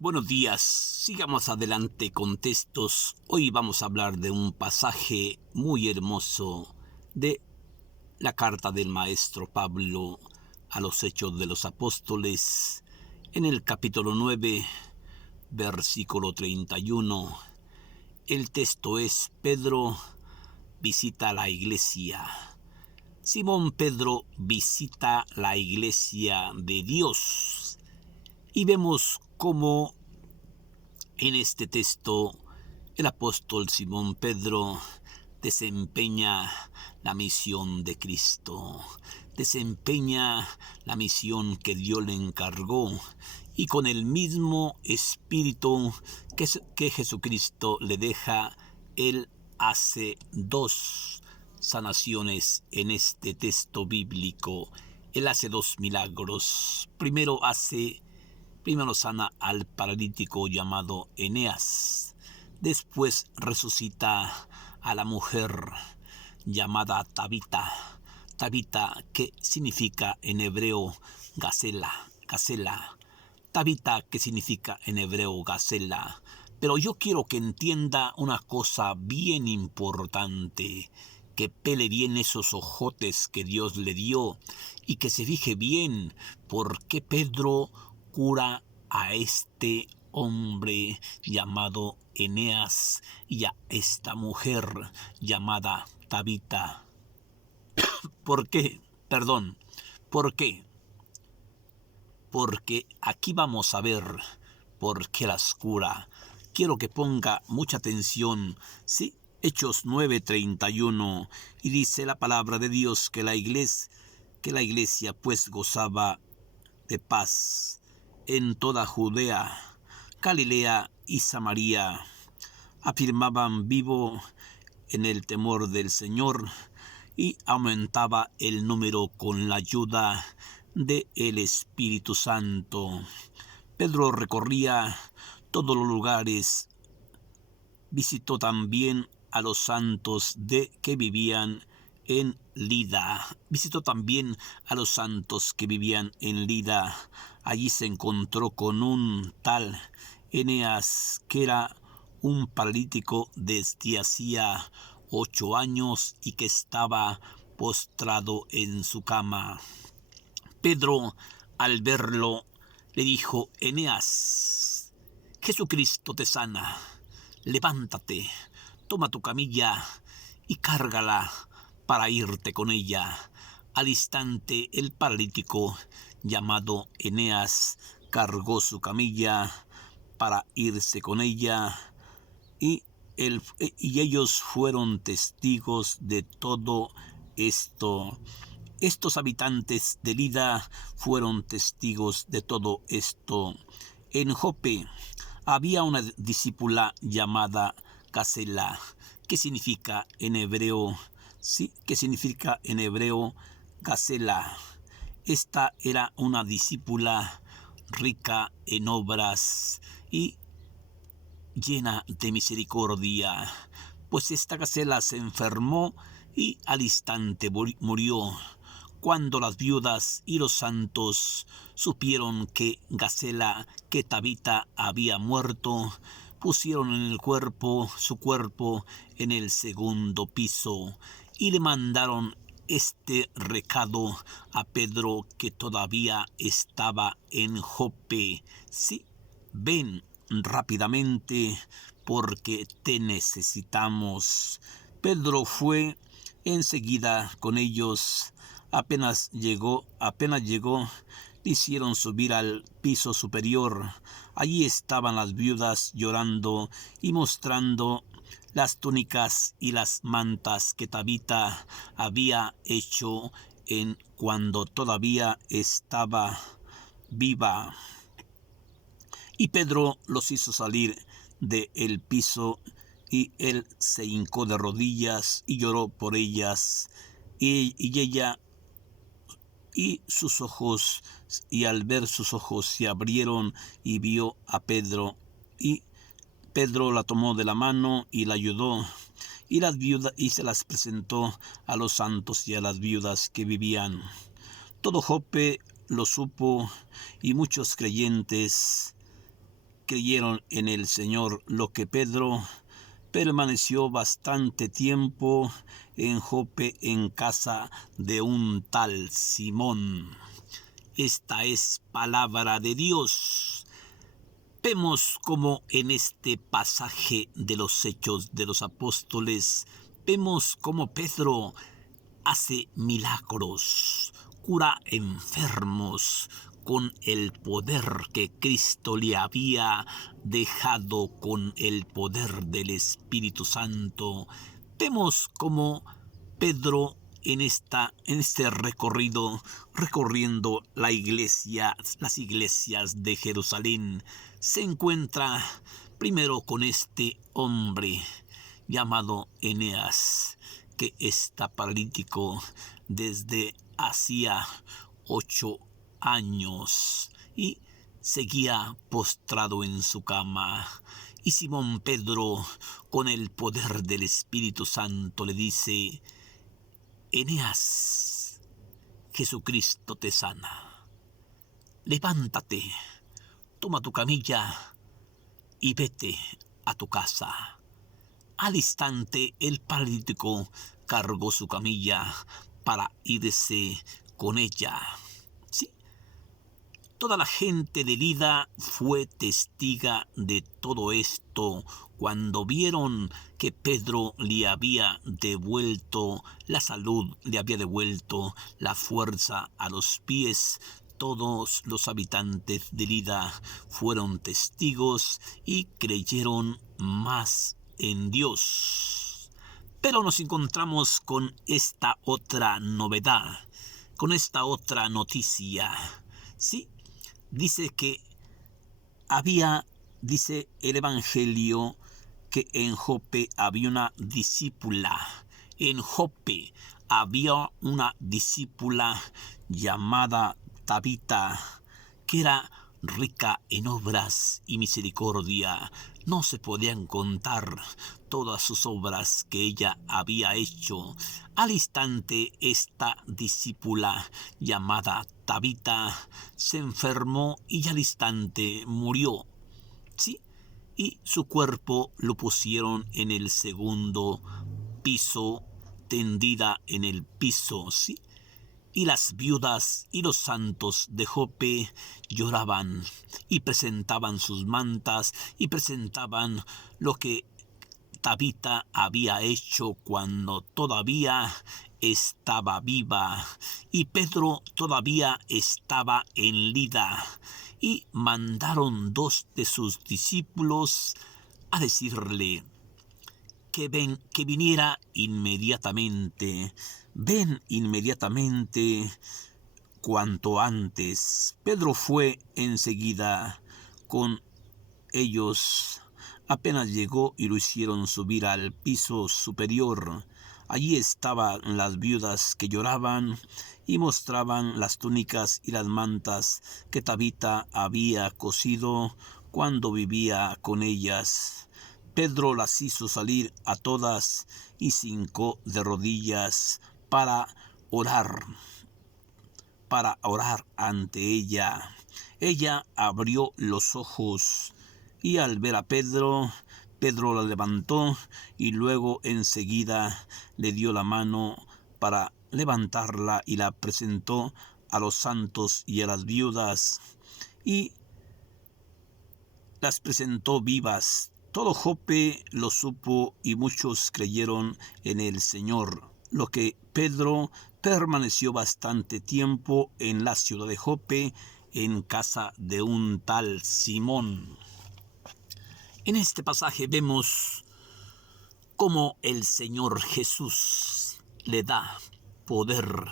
Buenos días, sigamos adelante con textos. Hoy vamos a hablar de un pasaje muy hermoso de la carta del maestro Pablo a los Hechos de los Apóstoles, en el capítulo 9, versículo 31. El texto es: Pedro visita la iglesia. Simón Pedro visita la iglesia de Dios. Y vemos cómo en este texto el apóstol Simón Pedro desempeña la misión de Cristo, desempeña la misión que Dios le encargó, y con el mismo espíritu que Jesucristo le deja, él hace dos sanaciones en este texto bíblico. Él hace dos milagros. Primero sana al paralítico llamado Eneas. Después resucita a la mujer llamada Tabita. Tabita, que significa en hebreo gacela. Tabita, que significa en hebreo gacela. Pero yo quiero que entienda una cosa bien importante, que pele bien esos ojotes que Dios le dio y que se fije bien por qué Pedro cura a este hombre llamado Eneas y a esta mujer llamada Tabita. ¿Por qué? ¿Por qué? Porque aquí vamos a ver por qué las cura. Quiero que ponga mucha atención, ¿sí? Hechos 9:31, y dice la palabra de Dios que la iglesia pues gozaba de paz en toda Judea, Galilea y Samaria. Afirmaban vivo en el temor del Señor, y aumentaba el número con la ayuda del Espíritu Santo. Pedro recorría todos los lugares, visitó también a los santos que vivían en Lida. Allí se encontró con un tal Eneas, que era un paralítico desde hacía 8 años y que estaba postrado en su cama. Pedro, al verlo, le dijo: Eneas, Jesucristo te sana. Levántate, toma tu camilla y cárgala para irte con ella. Al instante, el paralítico llamado Eneas cargó su camilla para irse con ella, y ellos fueron testigos de todo esto. Estos habitantes de Lida fueron testigos de todo esto. En Jope había una discípula llamada Gacela, que significa en hebreo Gacela. Esta era una discípula rica en obras y llena de misericordia, pues esta Gacela se enfermó y al instante murió. Cuando las viudas y los santos supieron que Tabita había muerto, pusieron su cuerpo en el segundo piso y le mandaron este recado a Pedro, que todavía estaba en Jope: sí, ven rápidamente porque te necesitamos. Pedro fue enseguida con ellos. Apenas llegó, le hicieron subir al piso superior. Allí estaban las viudas llorando y mostrando las túnicas y las mantas que Tabita había hecho cuando todavía estaba viva. Y Pedro los hizo salir del piso, y él se hincó de rodillas y lloró por ellas. Y al ver sus ojos se abrieron y vio a Pedro. Y Pedro la tomó de la mano y la ayudó, y se las presentó a los santos y a las viudas que vivían. Todo Jope lo supo, y muchos creyentes creyeron en el Señor, lo que Pedro permaneció bastante tiempo en Jope en casa de un tal Simón. Esta es palabra de Dios. Vemos como en este pasaje de los Hechos de los Apóstoles, vemos como Pedro hace milagros, cura enfermos con el poder que Cristo le había dejado, con el poder del Espíritu Santo. Vemos como Pedro en este recorriendo las iglesias de Jerusalén, se encuentra primero con este hombre llamado Eneas, que está paralítico desde hacía 8 años y seguía postrado en su cama. Y Simón Pedro, con el poder del Espíritu Santo, le dice: Eneas, Jesucristo te sana. Levántate, toma tu camilla y vete a tu casa. Al instante el paralítico cargó su camilla para irse con ella. Sí, toda la gente de Lida fue testiga de todo esto cuando vieron que Pedro le había devuelto la salud, le había devuelto la fuerza a los pies. Todos los habitantes de Lida fueron testigos y creyeron más en Dios. Pero nos encontramos con esta otra novedad, con esta otra noticia. Sí, dice el Evangelio, que en Jope había una discípula. En Jope había una discípula llamada Tabita, que era rica en obras y misericordia. No se podían contar todas sus obras que ella había hecho. Al instante, esta discípula llamada Tabita se enfermó y al instante murió. ¿Sí? Y su cuerpo lo pusieron en el segundo piso, tendida en el piso, ¿sí? Y las viudas y los santos de Jope lloraban y presentaban sus mantas y presentaban lo que Tabita había hecho cuando todavía estaba viva y Pedro todavía estaba en Lida. Y mandaron 2 de sus discípulos a decirle que viniera inmediatamente. Ven inmediatamente, cuanto antes. Pedro fue enseguida con ellos. Apenas llegó y lo hicieron subir al piso superior. Allí estaban las viudas que lloraban y mostraban las túnicas y las mantas que Tabita había cosido cuando vivía con ellas. Pedro las hizo salir a todas y se hincó de rodillas para orar ante ella. Ella abrió los ojos y al ver a Pedro la levantó y luego enseguida le dio la mano para levantarla y la presentó a los santos y a las viudas y las presentó vivas. Todo Jope lo supo y muchos creyeron en el Señor, lo que Pedro permaneció bastante tiempo en la ciudad de Jope, en casa de un tal Simón. En este pasaje vemos cómo el Señor Jesús le da poder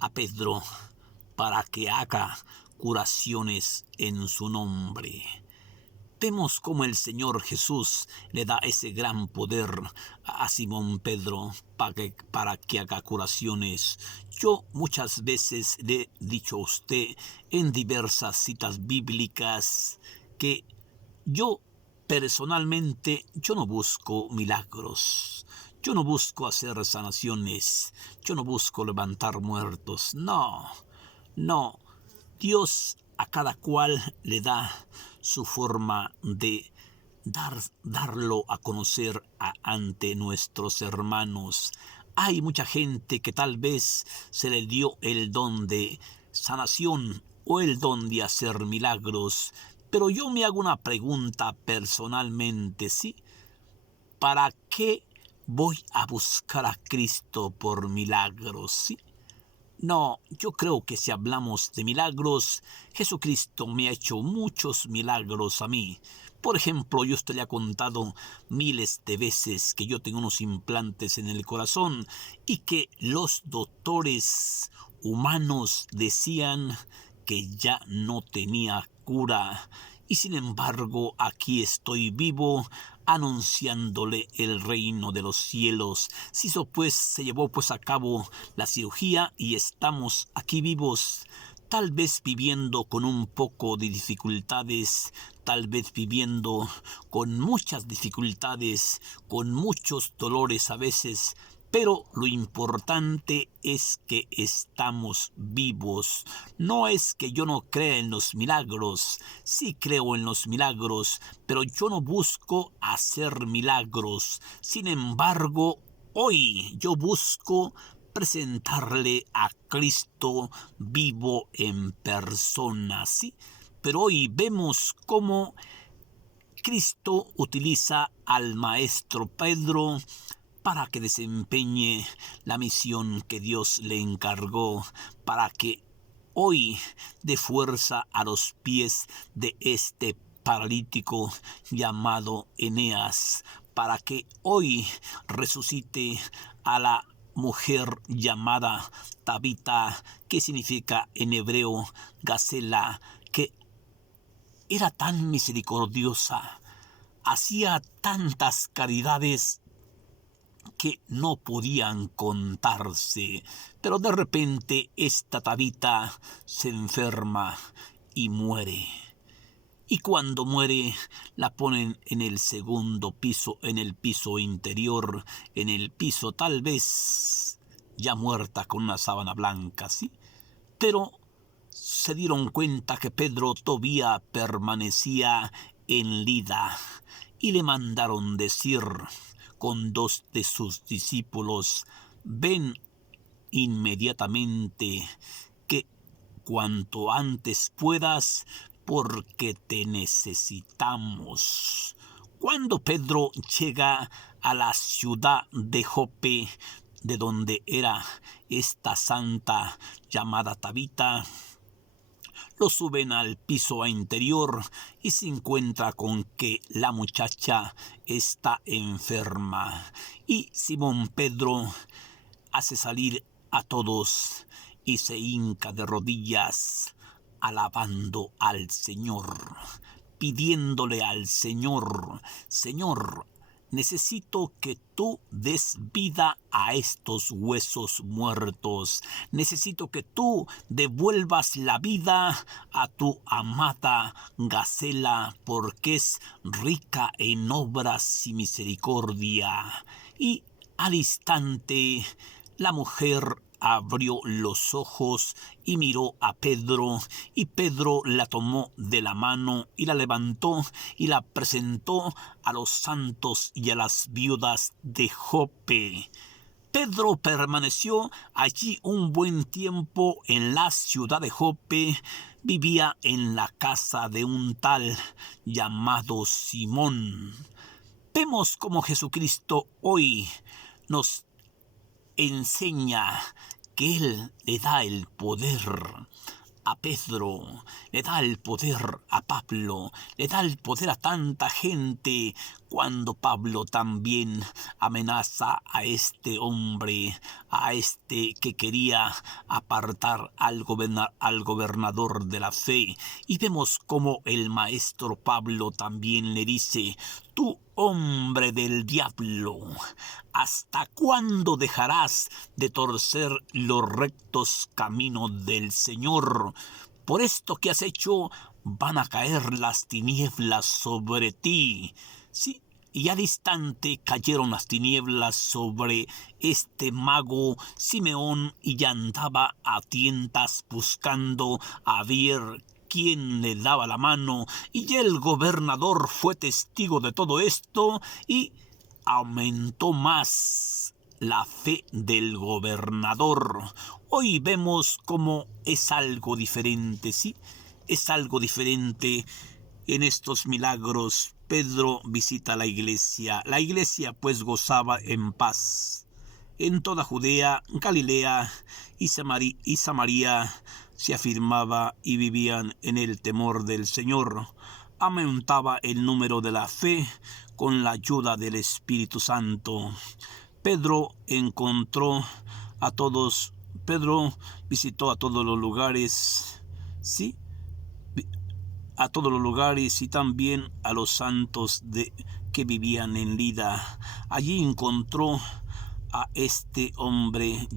a Pedro para que haga curaciones en su nombre. Vemos cómo el Señor Jesús le da ese gran poder a Simón Pedro para que haga curaciones. Yo muchas veces le he dicho a usted en diversas citas bíblicas que yo personalmente no busco milagros. Yo no busco hacer sanaciones. Yo no busco levantar muertos. No. Dios a cada cual le da su forma de darlo a conocer ante nuestros hermanos. Hay mucha gente que tal vez se le dio el don de sanación o el don de hacer milagros, pero yo me hago una pregunta personalmente, ¿sí? ¿Para qué voy a buscar a Cristo por milagros, sí? No, yo creo que si hablamos de milagros, Jesucristo me ha hecho muchos milagros a mí. Por ejemplo, yo usted le ha contado miles de veces que yo tengo unos implantes en el corazón y que los doctores humanos decían que ya no tenía cura. Y sin embargo, aquí estoy vivo anunciándole el reino de los cielos. Se hizo pues, se llevó pues a cabo la cirugía y estamos aquí vivos, tal vez viviendo con un poco de dificultades, tal vez viviendo con muchas dificultades, con muchos dolores a veces, pero lo importante es que estamos vivos. No es que yo no crea en los milagros, sí creo en los milagros, pero yo no busco hacer milagros. Sin embargo, hoy yo busco presentarle a Cristo vivo en persona, ¿sí? Pero hoy vemos cómo Cristo utiliza al maestro Pedro para que desempeñe la misión que Dios le encargó, para que hoy dé fuerza a los pies de este paralítico llamado Eneas, para que hoy resucite a la mujer llamada Tabita, que significa en hebreo Gacela, que era tan misericordiosa, hacía tantas caridades que no podían contarse, pero de repente esta Tabita se enferma y muere. Y cuando muere la ponen en el segundo piso, en el piso interior, en el piso tal vez ya muerta con una sábana blanca, ¿sí? Pero se dieron cuenta que Pedro todavía permanecía en Lida y le mandaron decir con dos de sus discípulos: ven inmediatamente, que cuanto antes puedas, porque te necesitamos. Cuando Pedro llega a la ciudad de Jope, de donde era esta santa llamada Tabita, lo suben al piso interior y se encuentra con que la muchacha está enferma. Y Simón Pedro hace salir a todos y se hinca de rodillas, alabando al Señor, pidiéndole al Señor: Señor, necesito que tú des vida a estos huesos muertos. Necesito que tú devuelvas la vida a tu amada Gacela, porque es rica en obras y misericordia. Y al instante la mujer abrió los ojos y miró a Pedro, y Pedro la tomó de la mano y la levantó y la presentó a los santos y a las viudas de Jope. Pedro permaneció allí un buen tiempo en la ciudad de Jope. Vivía en la casa de un tal llamado Simón. Vemos cómo Jesucristo hoy nos enseña que Él le da el poder a Pedro, le da el poder a Pablo, le da el poder a tanta gente, cuando Pablo también amenaza a este hombre, a este que quería apartar al gobernador de la fe. Y vemos cómo el maestro Pablo también le dice: tú, hombre del diablo, ¿hasta cuándo dejarás de torcer los rectos caminos del Señor? Por esto que has hecho van a caer las tinieblas sobre ti. Sí, y al instante cayeron las tinieblas sobre este mago Simeón, y ya andaba a tientas buscando a ver quien le daba la mano, y el gobernador fue testigo de todo esto y aumentó más la fe del gobernador. Hoy vemos cómo es algo diferente, ¿sí? Es algo diferente en estos milagros. Pedro visita la iglesia. La iglesia pues gozaba en paz. En toda Judea, Galilea y Samaria se afirmaba y vivían en el temor del Señor. Aumentaba el número de la fe con la ayuda del Espíritu Santo. Pedro visitó a todos los lugares, ¿sí? A todos los lugares y también a los santos que vivían en Lida. Allí encontró a este hombre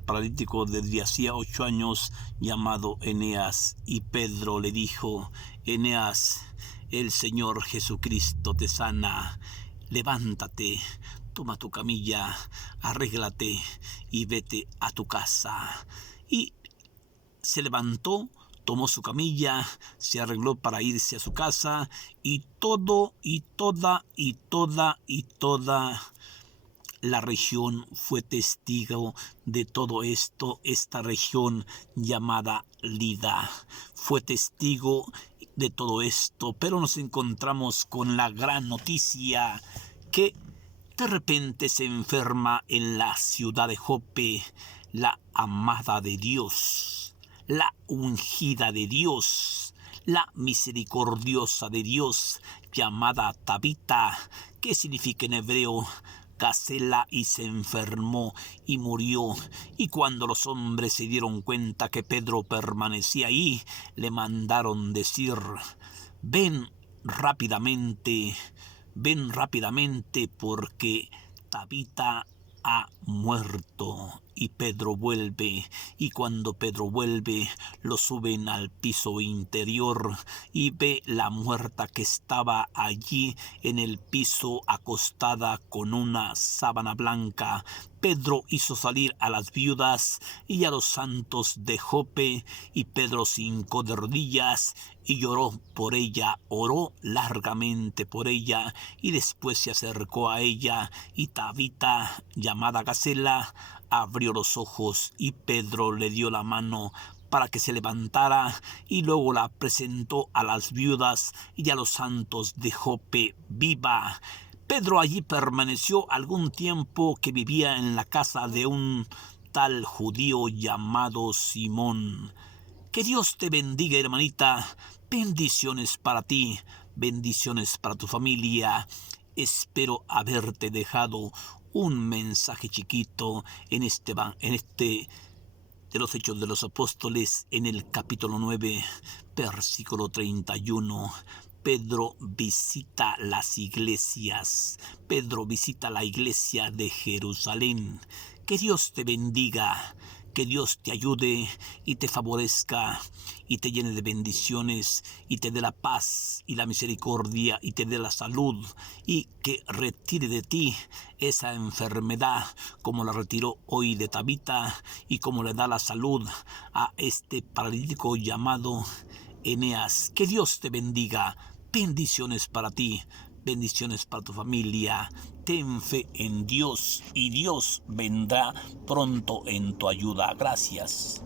paralítico desde hacía 8 años llamado Eneas, y Pedro le dijo: Eneas, el Señor Jesucristo te sana, levántate, toma tu camilla, arréglate y vete a tu casa. Y se levantó, tomó su camilla, se arregló para irse a su casa, y toda la región fue testigo de todo esto. Esta región llamada Lida fue testigo de todo esto, pero nos encontramos con la gran noticia que de repente se enferma en la ciudad de Jope la amada de Dios, la ungida de Dios, la misericordiosa de Dios, llamada Tabita, que significa en hebreo Gacela, y se enfermó y murió. Y cuando los hombres se dieron cuenta que Pedro permanecía ahí, le mandaron decir: ven rápidamente, porque Tabita ha muerto. Y Pedro vuelve, y cuando Pedro vuelve, lo suben al piso interior y ve la muerta que estaba allí en el piso acostada con una sábana blanca. Pedro hizo salir a las viudas y a los santos de Jope, y Pedro se hincó de rodillas y lloró por ella, oró largamente por ella, y después se acercó a ella, y Tabita, llamada Gacela, abrió los ojos, y Pedro le dio la mano para que se levantara, y luego la presentó a las viudas y a los santos de Jope viva. Pedro allí permaneció algún tiempo, que vivía en la casa de un tal judío llamado Simón. Que Dios te bendiga, hermanita. Bendiciones para ti, bendiciones para tu familia. Espero haberte dejado un mensaje chiquito en este de los Hechos de los Apóstoles, en el capítulo 9, versículo 31. Pedro visita las iglesias. Pedro visita la iglesia de Jerusalén. Que Dios te bendiga. Que Dios te ayude y te favorezca y te llene de bendiciones y te dé la paz y la misericordia y te dé la salud, y que retire de ti esa enfermedad como la retiró hoy de Tabita, y como le da la salud a este paralítico llamado Eneas. Que Dios te bendiga. Bendiciones para ti. Bendiciones para tu familia. Ten fe en Dios y Dios vendrá pronto en tu ayuda. Gracias.